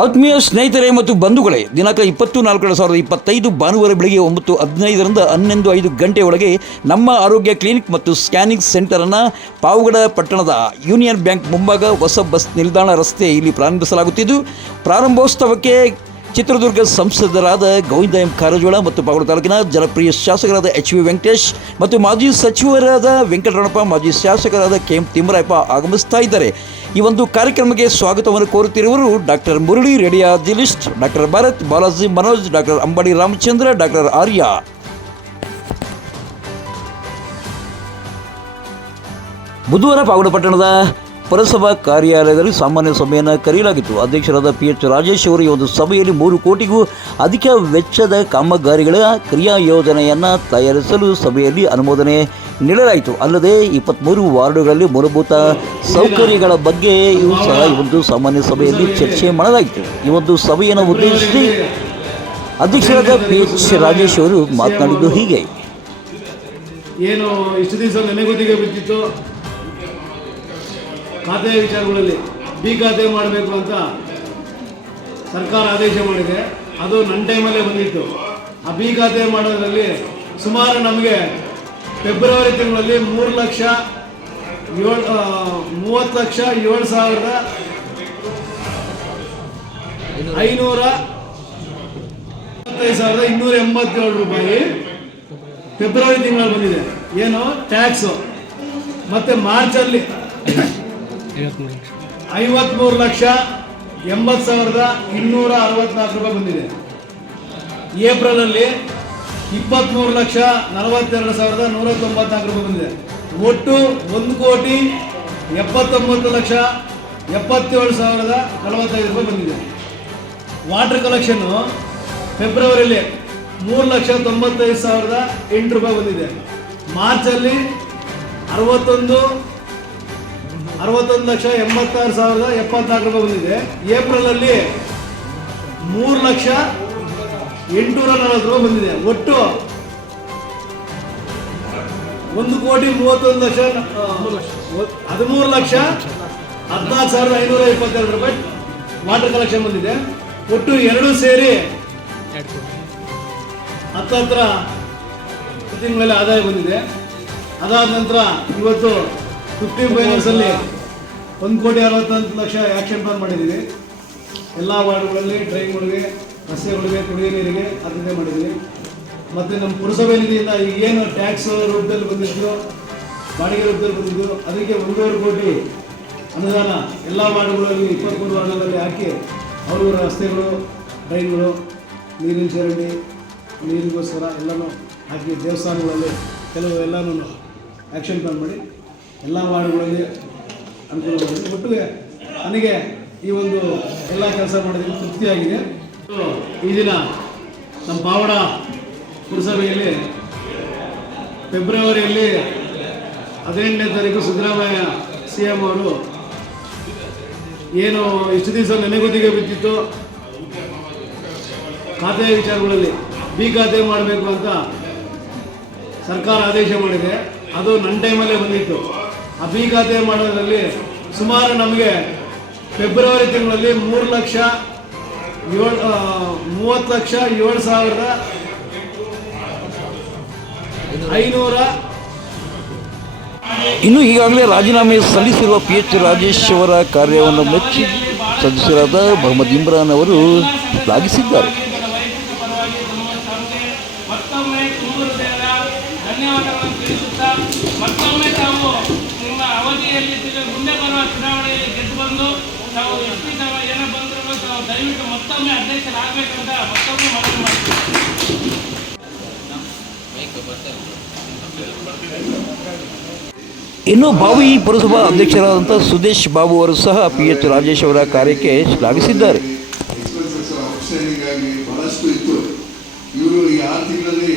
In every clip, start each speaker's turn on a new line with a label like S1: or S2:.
S1: ಆತ್ಮೀಯ ಸ್ನೇಹಿತರೇ ಮತ್ತು ಬಂಧುಗಳೇ, ದಿನಾಂಕ ಇಪ್ಪತ್ತು ನಾಲ್ಕು ಎರಡು ಸಾವಿರದ ಇಪ್ಪತ್ತೈದು ಭಾನುವಾರ ಬೆಳಗ್ಗೆ ಒಂಬತ್ತು ಹದಿನೈದರಿಂದ ಹನ್ನೊಂದು ಐದು ಗಂಟೆಯೊಳಗೆ ನಮ್ಮ ಆರೋಗ್ಯ ಕ್ಲಿನಿಕ್ ಮತ್ತು ಸ್ಕ್ಯಾನಿಂಗ್ ಸೆಂಟರನ್ನು ಪಾವಗಡ ಪಟ್ಟಣದ ಯೂನಿಯನ್ ಬ್ಯಾಂಕ್ ಮುಂಭಾಗ ಹೊಸ ಬಸ್ ನಿಲ್ದಾಣ ರಸ್ತೆ ಇಲ್ಲಿ ಪ್ರಾರಂಭಿಸಲಾಗುತ್ತಿದ್ದು. ಪ್ರಾರಂಭೋತ್ಸವಕ್ಕೆ ಚಿತ್ರದುರ್ಗ ಸಂಸದರಾದ ಗೋವಿಂದ ಎಂ ಕಾರಜೋಳ ಮತ್ತು ಪಾವಗಡ ತಾಲೂಕಿನ ಜನಪ್ರಿಯ ಶಾಸಕರಾದ ಎಚ್ ವಿ ವೆಂಕಟೇಶ್ ಮತ್ತು ಮಾಜಿ ಸಚಿವರಾದ ವೆಂಕಟರಮಣಪ್ಪ ಮಾಜಿ ಶಾಸಕರಾದ ಕೆ ಎಂ ತಿಮ್ಮರಾಯಪ್ಪ ಆಗಮಿಸ್ತಾ ಇದ್ದಾರೆ. ಈ ಒಂದು ಕಾರ್ಯಕ್ರಮಕ್ಕೆ ಸ್ವಾಗತವನ್ನು ಕೋರುತ್ತಿರುವರು doctor Murali radiologist, doctor Bharath, Balaji Manoj, doctor Ambadi Ramachandra, doctor Arya. ಬುಧವಾರ ಪಾವಗಡ ಪಟ್ಟಣದ ಪುರಸಭಾ ಕಾರ್ಯಾಲಯದಲ್ಲಿ ಸಾಮಾನ್ಯ ಸಭೆಯನ್ನು ಕರೆಯಲಾಗಿತ್ತು. ಅಧ್ಯಕ್ಷರಾದ ಪಿ ಎಚ್ ರಾಜೇಶ್ ಅವರು ಈ ಒಂದು ಸಭೆಯಲ್ಲಿ ಮೂರು ಕೋಟಿಗೂ ಅಧಿಕ ವೆಚ್ಚದ ಕಾಮಗಾರಿಗಳ ಕ್ರಿಯಾ ಯೋಜನೆಯನ್ನು ತಯಾರಿಸಲು ಸಭೆಯಲ್ಲಿ ಅನುಮೋದನೆ ನೀಡಲಾಯಿತು. ಅಲ್ಲದೆ ಇಪ್ಪತ್ತ್ಮೂರು ವಾರ್ಡುಗಳಲ್ಲಿ ಮೂಲಭೂತ ಸೌಕರ್ಯಗಳ ಬಗ್ಗೆ ಇವು ಸಹ ಈ ಒಂದು ಸಾಮಾನ್ಯ ಸಭೆಯಲ್ಲಿ ಚರ್ಚೆ ಮಾಡಲಾಯಿತು. ಈ ಒಂದು ಸಭೆಯನ್ನು ಉದ್ದೇಶಿಸಿ ಅಧ್ಯಕ್ಷರಾದ ಪಿ ಎಚ್ ರಾಜೇಶ್ ಅವರು ಮಾತನಾಡಿದ್ದು ಹೀಗೆ.
S2: ಏನು ಇಷ್ಟು ದಿವಸ ನೆನೆಗುದಿಗೆ ಬಿದ್ದಿತ್ತು? ಖಾತೆ ವಿಚಾರಗಳಲ್ಲಿ ಬಿ ಖಾತೆ ಮಾಡಬೇಕು ಅಂತ ಸರ್ಕಾರ ಆದೇಶ ಮಾಡಿದೆ. ಅದು ನನ್ನ ಟೈಮಲ್ಲೇ ಬಂದಿತ್ತು. ಆ ಬಿ ಖಾತೆ ಮಾಡೋದ್ರಲ್ಲಿ ಸುಮಾರು ನಮಗೆ ಫೆಬ್ರವರಿ ತಿಂಗಳಲ್ಲಿ ಮೂರು ಲಕ್ಷ ಏಳು ಮೂವತ್ತು ಲಕ್ಷ ಏಳು ಸಾವಿರದ ಐನೂರ ಇಪ್ಪತ್ತೈದು ಸಾವಿರದ ಇನ್ನೂರ ಎಂಬತ್ತೇಳು ರೂಪಾಯಿ ಫೆಬ್ರವರಿ ತಿಂಗಳಲ್ಲಿ ಬಂದಿದೆ. ಏನು? ಟ್ಯಾಕ್ಸು. ಮತ್ತು ಮಾರ್ಚಲ್ಲಿ ಐವತ್ಮೂರು ಲಕ್ಷ ಎಂಬತ್ತು ಸಾವಿರದ ಇನ್ನೂರ ಅರವತ್ನಾಲ್ಕು ರೂಪಾಯಿ ಬಂದಿದೆ. ಏಪ್ರಿಲಲ್ಲಿ ಇಪ್ಪತ್ತ್ಮೂರು ಲಕ್ಷ ನಲವತ್ತೆರಡು ಸಾವಿರದ ನೂರ ತೊಂಬತ್ನಾಲ್ಕು ರೂಪಾಯಿ ಬಂದಿದೆ. ಒಟ್ಟು ಒಂದು ಕೋಟಿ ಎಪ್ಪತ್ತೊಂಬತ್ತು ಲಕ್ಷ ಎಪ್ಪತ್ತೇಳು ಸಾವಿರದ ನಲವತ್ತೈದು ರೂಪಾಯಿ ಬಂದಿದೆ. ವಾಟರ್ ಕಲೆಕ್ಷನ್ನು ಫೆಬ್ರವರಿಯಲ್ಲಿ ಮೂರು ಲಕ್ಷ ತೊಂಬತ್ತೈದು ಸಾವಿರದ ಎಂಟು ರೂಪಾಯಿ ಬಂದಿದೆ. ಮಾರ್ಚಲ್ಲಿ ಅರವತ್ತೊಂದು ಅರವತ್ತೊಂದು ಲಕ್ಷ ಎಂಬತ್ತಾರು ಸಾವಿರದ ಎಪ್ಪತ್ನಾಲ್ಕು ರೂಪಾಯಿ ಬಂದಿದೆ. ಏಪ್ರಿಲಲ್ಲಿ ಮೂರು ಲಕ್ಷ ಎಂಟುನೂರ ನಲವತ್ತು ರೂಪಾಯಿ ಬಂದಿದೆ. ಒಟ್ಟು ಒಂದು ಕೋಟಿ ಮೂವತ್ತೊಂದು ಲಕ್ಷ ಹದಿಮೂರು ಲಕ್ಷ ಹದಿನಾಲ್ಕು ಸಾವಿರದ ಐನೂರ ಇಪ್ಪತ್ತೆರಡು ರೂಪಾಯಿ ವಾಟರ್ ಕಲೆಕ್ಷನ್ ಬಂದಿದೆ. ಒಟ್ಟು ಎರಡೂ ಸೇರಿ ಹತ್ತತ್ರ ತಿಂಗಳ ಆದಾಯ ಬಂದಿದೆ. ಅದಾದ ನಂತರ ಇವತ್ತು ಫಿಫ್ಟಿ ಫೈನಾನ್ಸಲ್ಲಿ ಒಂದು ಕೋಟಿ ಅರವತ್ತೊಂದು ಲಕ್ಷ ಆ್ಯಕ್ಷನ್ ಪ್ಲಾನ್ ಮಾಡಿದ್ದೀವಿ ಎಲ್ಲ ವಾರ್ಡ್ಗಳಲ್ಲಿ ಡ್ರೈನ್ಗಳಿಗೆ ರಸ್ತೆಗಳಿಗೆ, ಕುಡಿಯೋ ನೀರಿಗೆ ಆದ್ಯತೆ ಮಾಡಿದ್ದೀವಿ ಮತ್ತು ನಮ್ಮ ಪುರಸಭೆ ನಿಧಿಯಿಂದ ಈಗ ಏನು ಟ್ಯಾಕ್ಸ್ ರೂಪದಲ್ಲಿ ಬಂದಿದ್ದು ಬಾಡಿಗೆ ರೂಪದಲ್ಲಿ ಬಂದಿದ್ದು ಅದಕ್ಕೆ ಒಂದೂವರೆ ಕೋಟಿ ಅನುದಾನ ಎಲ್ಲ ವಾರ್ಡ್ಗಳಲ್ಲಿ ಇಪ್ಪತ್ತ್ಮೂರು ವಾರ್ಡ್ಗಳಲ್ಲಿ ಹಾಕಿ ಅವ್ರವ್ರ ರಸ್ತೆಗಳು ಡ್ರೈನ್ಗಳು ನೀರಿನ ಚರಂಡಿ, ನೀರಿಗೋಸ್ಕರ ಎಲ್ಲನೂ ಹಾಕಿ ದೇವಸ್ಥಾನಗಳಲ್ಲಿ ಕೆಲವು ಎಲ್ಲನೂ ಆ್ಯಕ್ಷನ್ ಪ್ಲಾನ್ ಮಾಡಿ ಎಲ್ಲ ವಾರ್ಡ್ಗಳಲ್ಲಿ ಅನುಕೂಲ ಮಾಡಿದೆ ಒಟ್ಟಿಗೆ ನನಗೆ ಈ ಒಂದು ಎಲ್ಲ ಕೆಲಸ ಮಾಡಿದ್ರೆ ತೃಪ್ತಿಯಾಗಿದೆ. ಈ ದಿನ ನಮ್ಮ ಪಾವಡ ಪುರಸಭೆಯಲ್ಲಿ ಫೆಬ್ರವರಿಯಲ್ಲಿ ಹದಿನೆಂಟನೇ ತಾರೀಕು ಸಿದ್ದರಾಮಯ್ಯ ಸಿ ಎಂ ಅವರು ಏನು ಇಷ್ಟು ದಿವಸ ನೆನೆಗುದಿಗೆ ಬಿದ್ದಿತ್ತು ಖಾತೆ ವಿಚಾರಗಳಲ್ಲಿ ಬಿ ಖಾತೆ ಮಾಡಬೇಕು ಅಂತ ಸರ್ಕಾರ ಆದೇಶ ಮಾಡಿದೆ. ಅದು ನನ್ನ ಟೈಮಲ್ಲೇ ಬಂದಿತ್ತು. ಬಿ ಮಾಡೋದ್ರಲ್ಲಿ ಸುಮಾರು ನಮಗೆ ಫೆಬ್ರವರಿ ತಿಂಗಳಲ್ಲಿ ಮೂರು ಲಕ್ಷ ಏಳು ಮೂವತ್ತು ಲಕ್ಷ ಏಳು ಸಾವಿರದ ಐನೂರ
S1: ಇನ್ನು ಈಗಾಗಲೇ ರಾಜೀನಾಮೆ ಸಲ್ಲಿಸಿರುವ ಪಿ ಎಚ್ ರಾಜೇಶ್ ಅವರ ಕಾರ್ಯವನ್ನು ಮೆಚ್ಚಿ ಸದಸ್ಯರಾದ ಮೊಹಮ್ಮದ್ ಇಮ್ರಾನ್ ಅವರು ಶ್ಲಾಘಿಸಿದ್ದಾರೆ.
S3: ಮತ್ತೊಮ್ಮೆ ಅವಧಿಯಲ್ಲಿ ಮುಂದೆ ಬರುವ ಚುನಾವಣೆಯಲ್ಲಿ ಗೆದ್ದು ಬಂದು ತಾವು ಎಷ್ಟು ಜನ ಏನೋ ಬಂದರೂ ತಾವು ದಯವಿಟ್ಟು ಮತ್ತೊಮ್ಮೆ ಅಧ್ಯಕ್ಷರಾಗಬೇಕಂತ ಮತ್ತೊಮ್ಮೆ ಮನವಿ ಮಾಡ್ತೀವಿ.
S1: ಇನ್ನು ಬಾವಿ ಪುರಸಭಾ ಅಧ್ಯಕ್ಷರಾದಂಥ ಸುದೇಶ್ ಬಾಬು ಅವರು ಸಹ ಪಿ ಎಚ್ ರಾಜೇಶ್ ಅವರ ಕಾರ್ಯಕ್ಕೆ ಶ್ಲಾಘಿಸಿದ್ದಾರೆ.
S4: ಬಹಳಷ್ಟು ಇತ್ತು. ಇವರು ಈ ಆರು ತಿಂಗಳಲ್ಲಿ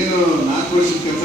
S4: ಏನು ನಾಲ್ಕು ವರ್ಷದ ಕೆಲಸ